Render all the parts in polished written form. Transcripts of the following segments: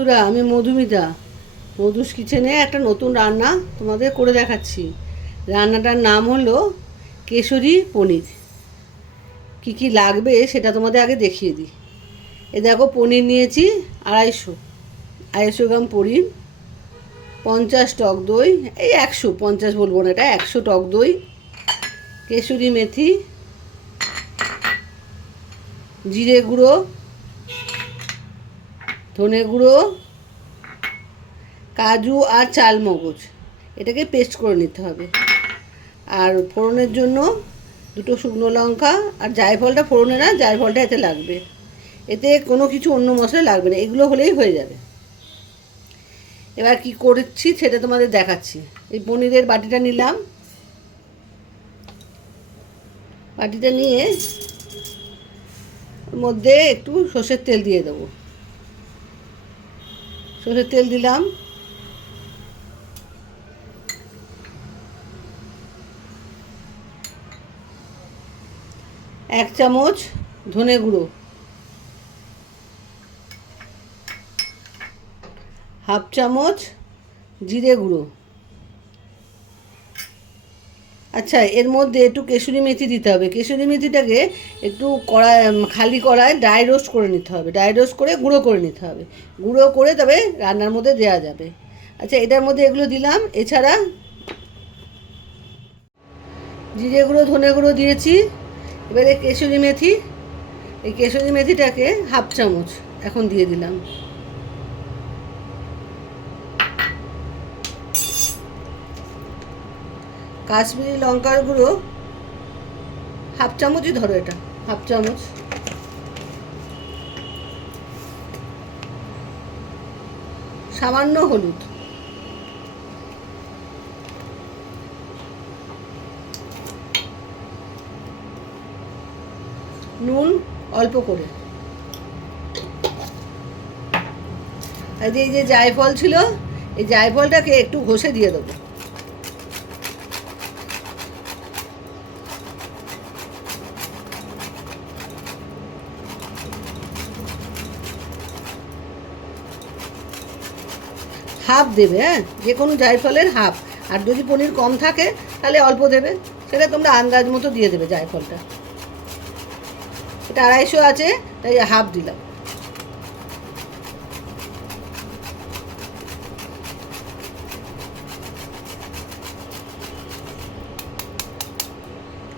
বন্ধুরা, আমি মধুমিতা। মধুস কিচেনে একটা নতুন রান্না তোমাদের করে দেখাচ্ছি। রান্নাটার নাম হলো কেশরি পনির। কি কি লাগবে সেটা তোমাদের আগে দেখিয়ে দিই। দেখো, পনির নিয়েছি 250 গ্রাম পনির, 50 টক দই, এই 150 বলবো না, এটা 100 টক দই, কেশরি মেথি, জিরে গুঁড়ো, ধনে গুঁড়ো, কাজু আর চালমগজ, এটাকে পেস্ট করে নিতে হবে। আর ফোড়নের জন্য 2 শুকনো লঙ্কা, আর জায়ফলটা ফোড়নে না, জায়ফলটা এতে লাগবে। এতে কোনো কিছু অন্য মশলা লাগবে না, এগুলো হলেই হয়ে যাবে। এবার কি করছি সেটা তোমাদের দেখাচ্ছি। এই পনিরের বাটিটা নিলাম, বাটিটা নিয়ে ওর মধ্যে একটু সর্ষের তেল দিয়ে দেবো। সর্ষের তেল দিলাম, এক চামচ ধনে গুঁড়ো, হাফ চামচ জিরে গুঁড়ো। আচ্ছা, এর মধ্যে একটু কেশরি মেথি দিতে হবে। কেশরি মেথিটাকে একটু খালি কড়ায় ড্রাই রোস্ট করে নিতে হবে, ড্রাই রোস্ট করে গুঁড়ো করে নিতে হবে। গুঁড়ো করে তবে রান্নার মধ্যে দেওয়া যাবে। আচ্ছা, এটার মধ্যে এগুলো দিলাম। এছাড়া জিরে গুঁড়ো, ধনে গুঁড়ো দিয়েছি। এবারে কেশরি মেথি, এই কেশরি মেথিটাকে হাফ চামচ এখন দিয়ে দিলাম। কাশ্মীরি লঙ্কার গুঁড়ো হাফ চামচই ধরো, এটা হাফ চামচ। সামান্য হলুদ, নুন অল্প করে। আর এই যে জায়ফল ছিল, এই জায়ফলটাকে একটু ঘষে দিয়ে দেবো। হাফ দেবে, হ্যাঁ, যে কোনো জায়ফলের হাফ। আর যদি পনির কম থাকে তাহলে অল্প দেবে, সেটা তোমরা আন্দাজ মতো দিয়ে দেবে জায়ফলটা। এটা 250 আছে, তাই হাফ দিলাম।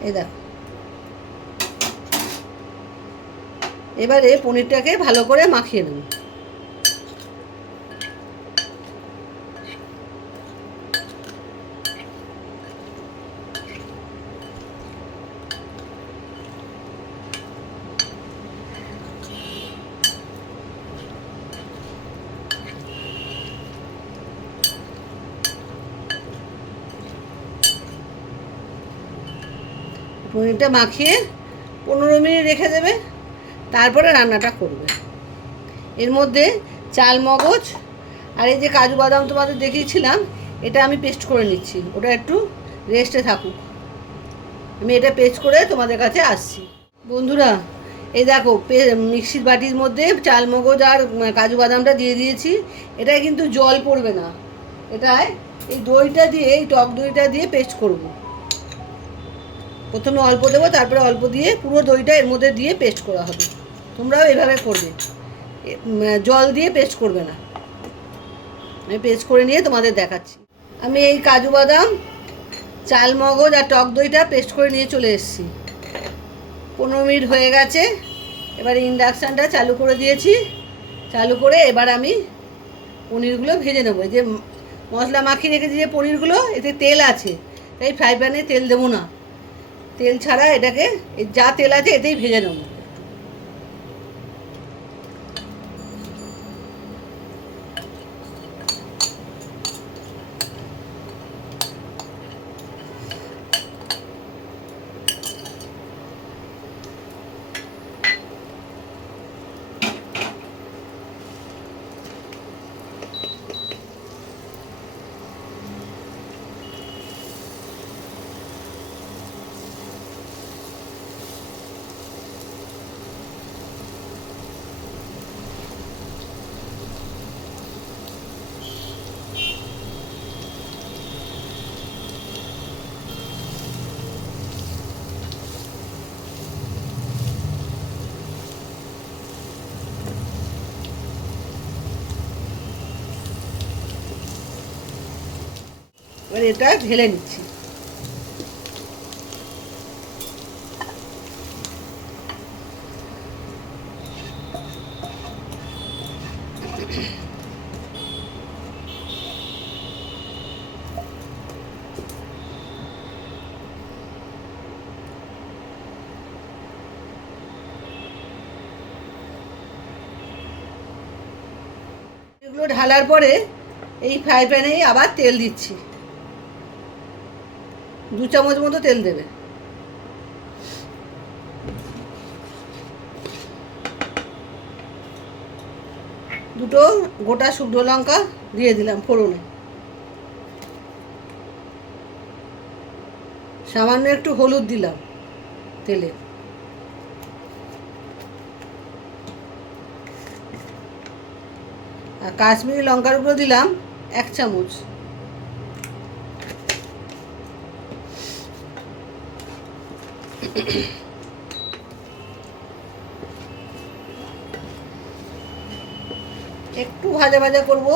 এই দেখো, এবারে পনিরটাকে ভালো করে মাখিয়ে নেব। পনিরটা মাখিয়ে 15 মিনিট রেখে দেবে, তারপরে রান্নাটা করবে। এর মধ্যে চালমগজ আর এই যে কাজু বাদাম তোমাদের দেখিয়েছিলাম, এটা আমি পেস্ট করে নিচ্ছি। ওটা একটু রেস্টে থাকুক, আমি এটা পেস্ট করে তোমাদের কাছে আসছি। বন্ধুরা, এই দেখো, মিক্সির বাটির মধ্যে চালমগজ আর কাজু বাদামটা দিয়ে দিয়েছি। এটায় কিন্তু জল পড়বে না, এটায় এই দইটা দিয়ে, এই টক দইটা দিয়ে পেস্ট করব। প্রথমে অল্প দেবো, তারপরে অল্প দিয়ে পুরো দইটা এর মধ্যে দিয়ে পেস্ট করা হবে। তোমরাও এভাবে করবে, জল দিয়ে পেস্ট করবে না। আমি পেস্ট করে নিয়ে তোমাদের দেখাচ্ছি। আমি এই কাজু বাদাম, চালমগজ আর টক দইটা পেস্ট করে নিয়ে চলে এসেছি। 15 মিনিট হয়ে গেছে। এবার ইন্ডাকশানটা চালু করে দিয়েছি। চালু করে এবার আমি পনিরগুলো ভেজে নেবো। যে মশলা মাখিয়ে রেখেছি যে পনিরগুলো, এতে তেল আছে, তাই ফ্রাই প্যানে তেল দেবো না। তেল ছাড়া এটাকে, যা তেল আছে এতেই ভেজে নেবো। এবার এটা ঢেলে নিচ্ছি। এগুলো ঢালার পরে এই ফ্রাই প্যানেই আবার তেল দিচ্ছি, 2 চামচ মতো তেল দেবে। দুটো গোটা শুকনো লঙ্কা দিয়ে দিলাম ফোড়নে, সামান্য একটু হলুদ দিলাম তেলে, আর কাশ্মীরি লঙ্কার গুঁড়ো দিলাম 1 চামচ। একটু ভাজা ভাজা করব।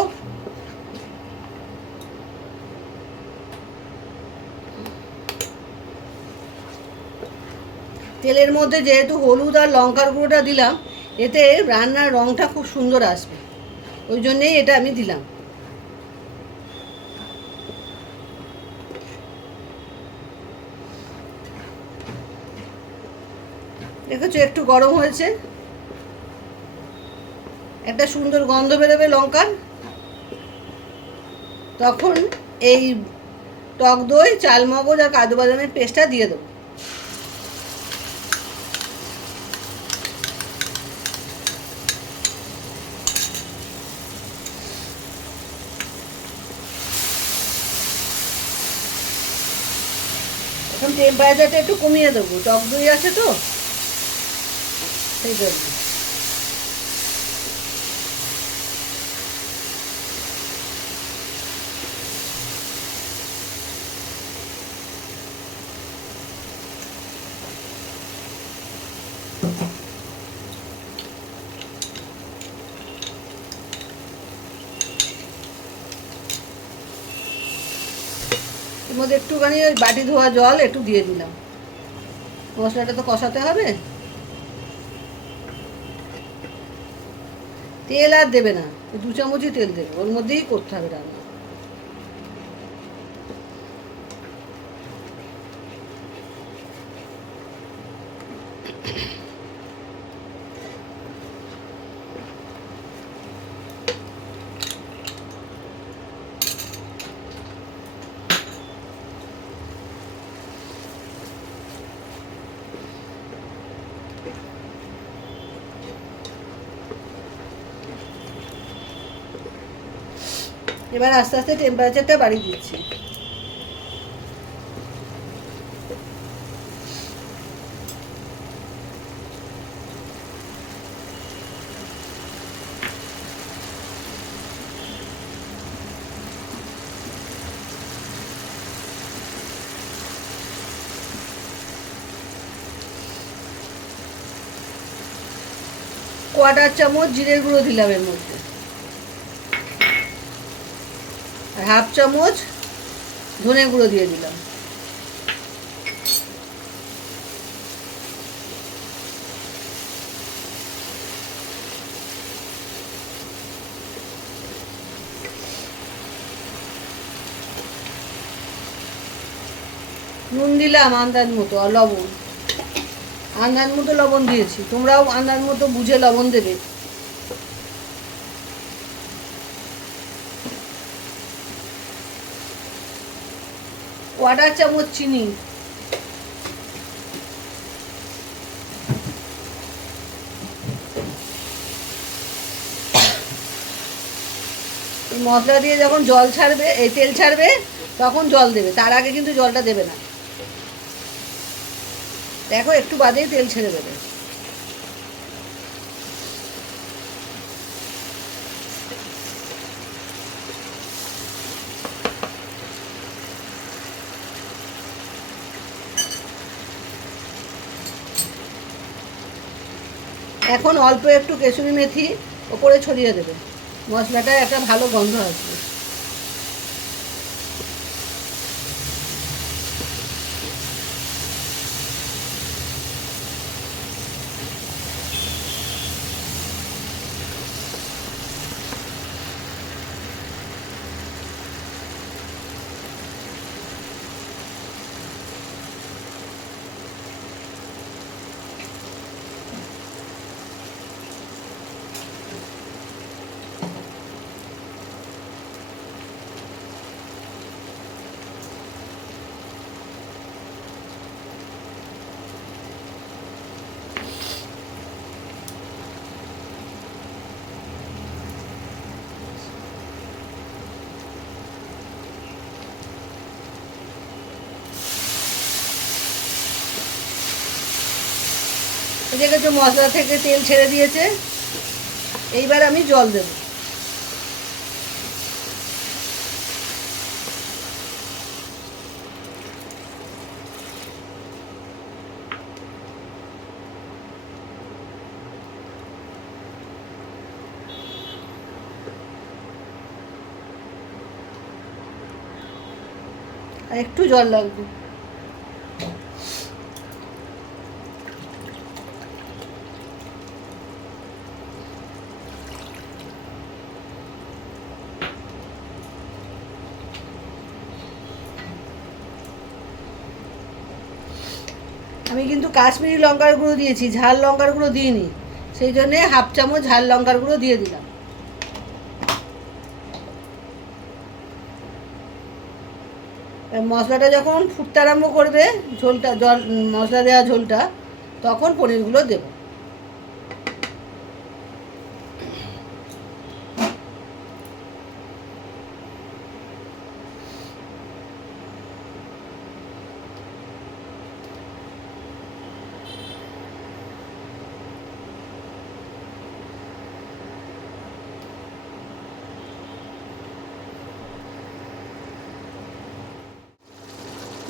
তেলের মধ্যে যেহেতু হলুদ আর লঙ্কার গুঁড়োটা দিলাম, এতে রান্নার রঙটা খুব সুন্দর আসবে, ওই জন্যেই এটা আমি দিলাম। দেখেছো একটু গরম হয়েছে, একটা সুন্দর গন্ধ বেরোবে লঙ্কার। তখন এই টক দই, চালমগজ আর কাজু বাদামের পেস্টটা দিয়ে দেবো। এখন টেম্পারেচারটা একটু কমিয়ে দেবো, টক দই আছে তো সেই জন্য। এর মধ্যে একটুখানি ওই বাটি ধোয়া জল একটু দিয়ে দিলাম, মশলাটা তো কষাতে হবে। তেল আর দেবে না, 2 চামচই তেল দেবে, ওর মধ্যেই করতে হবে রান্না। এবার আস্তে আস্তে টেম্পারেচারটা বাড়িয়ে দিচ্ছি। কোয়ার্টার চামচ জিরের গুঁড়ো দিলাম এর মধ্যে, আর 1/2 চামচ ধনে গুঁড়ো দিয়ে দিলাম। নুন দিলাম আন্দাজ মতো, আর লবণ আন্দাজ মতো লবণ দিয়েছি, তোমরাও আন্দাজ মতো বুঝে লবণ দেবে। কোয়ার্টার চামচ চিনি, মশলা দিয়ে যখন জল ছাড়বে, এই তেল ছাড়বে, তখন জল দেবে, তার আগে কিন্তু জলটা দেবে না। দেখো একটু বাদেই তেল ছেড়ে দেবে। এখন অল্প একটু কেসুরি মেথি ওপরে ছড়িয়ে দেবে, মশলাটায় একটা ভালো গন্ধ আসবে। দেখেছো মশলা থেকে তেল ছেড়ে দিয়েছে। এইবার আমি জল দেব। আর একটু জল লাগবে। আমি কিন্তু কাশ্মীরি লঙ্কার গুঁড়ো দিয়েছি, ঝাল লঙ্কার গুঁড়ো দিইনি, সেই জন্যে হাফ চামচ ঝাল লঙ্কার গুঁড়ো দিয়ে দিলাম। মশলাটা যখন ফুটতে আরম্ভ করবে, ঝোলটা জল মশলা দেওয়া ঝোলটা, তখন পনিরগুলো দেব।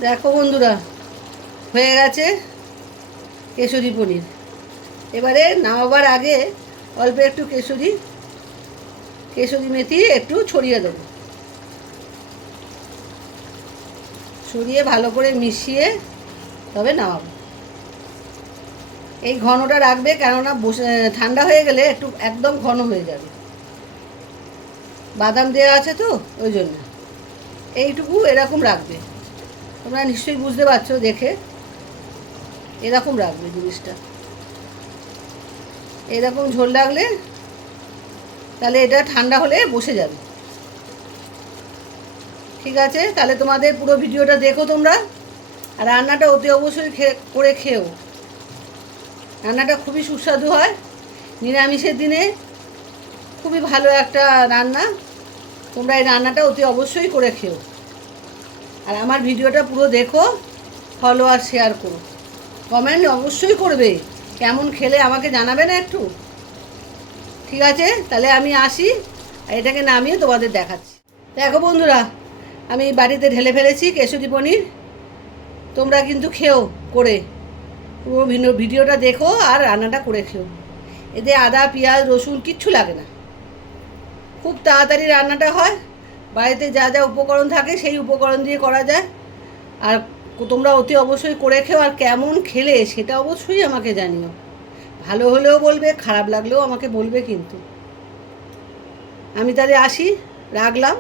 দেখো বন্ধুরা, হয়ে গেছে কেশরি পনির। এবারে নামাবার আগে অল্প একটু কেশরি মেথি একটু ছড়িয়ে দেবো। ছড়িয়ে ভালো করে মিশিয়ে তবে নামাবো। এই ঘনটা রাখবে, কেননা ঠান্ডা হয়ে গেলে একটু একদম ঘন হয়ে যাবে। বাদাম দেওয়া আছে তো ওই জন্য এইটুকু এরকম রাখবে। তোমরা নিশ্চয়ই বুঝতে পারছো দেখে, এরকম রাখবে জিনিসটা। এরকম ঝোল রাখলে তাহলে এটা ঠান্ডা হলে বসে যাবে। ঠিক আছে, তাহলে তোমাদের পুরো ভিডিওটা দেখো তোমরা, আর রান্নাটা অতি অবশ্যই করে খেও। রান্নাটা খুবই সুস্বাদু হয়, নিরামিষের দিনে খুবই ভালো একটা রান্না। তোমরা এই রান্নাটা অতি অবশ্যই করে খেও। আর আমার ভিডিওটা পুরো দেখো, ফলো আর শেয়ার করো, কমেন্ট অবশ্যই করবে। কেমন খেলে আমাকে জানাবে না একটু? ঠিক আছে, তাহলে আমি আসি, আর এটাকে নামিয়ে তোমাদের দেখাচ্ছি। দেখো বন্ধুরা, আমি বাড়িতে ঢেলে ফেলেছি কেশরি পনির। তোমরা কিন্তু খেও করে, পুরো ভিডিওটা দেখো আর রান্নাটা করে খেও। এতে আদা পেঁয়াজ রসুন কিচ্ছু লাগে না, খুব তাড়াতাড়ি রান্নাটা হয়। বাড়িতে যা যা উপকরণ থাকে সেই উপকরণ দিয়ে করা যায়। আর তোমরা অতি অবশ্যই করে খেও, আর কেমন খেলে সেটা অবশ্যই আমাকে জানিও। ভালো হলেও বলবে, খারাপ লাগলেও আমাকে বলবে কিন্তু। আমি তাহলে আসি, রাখলাম।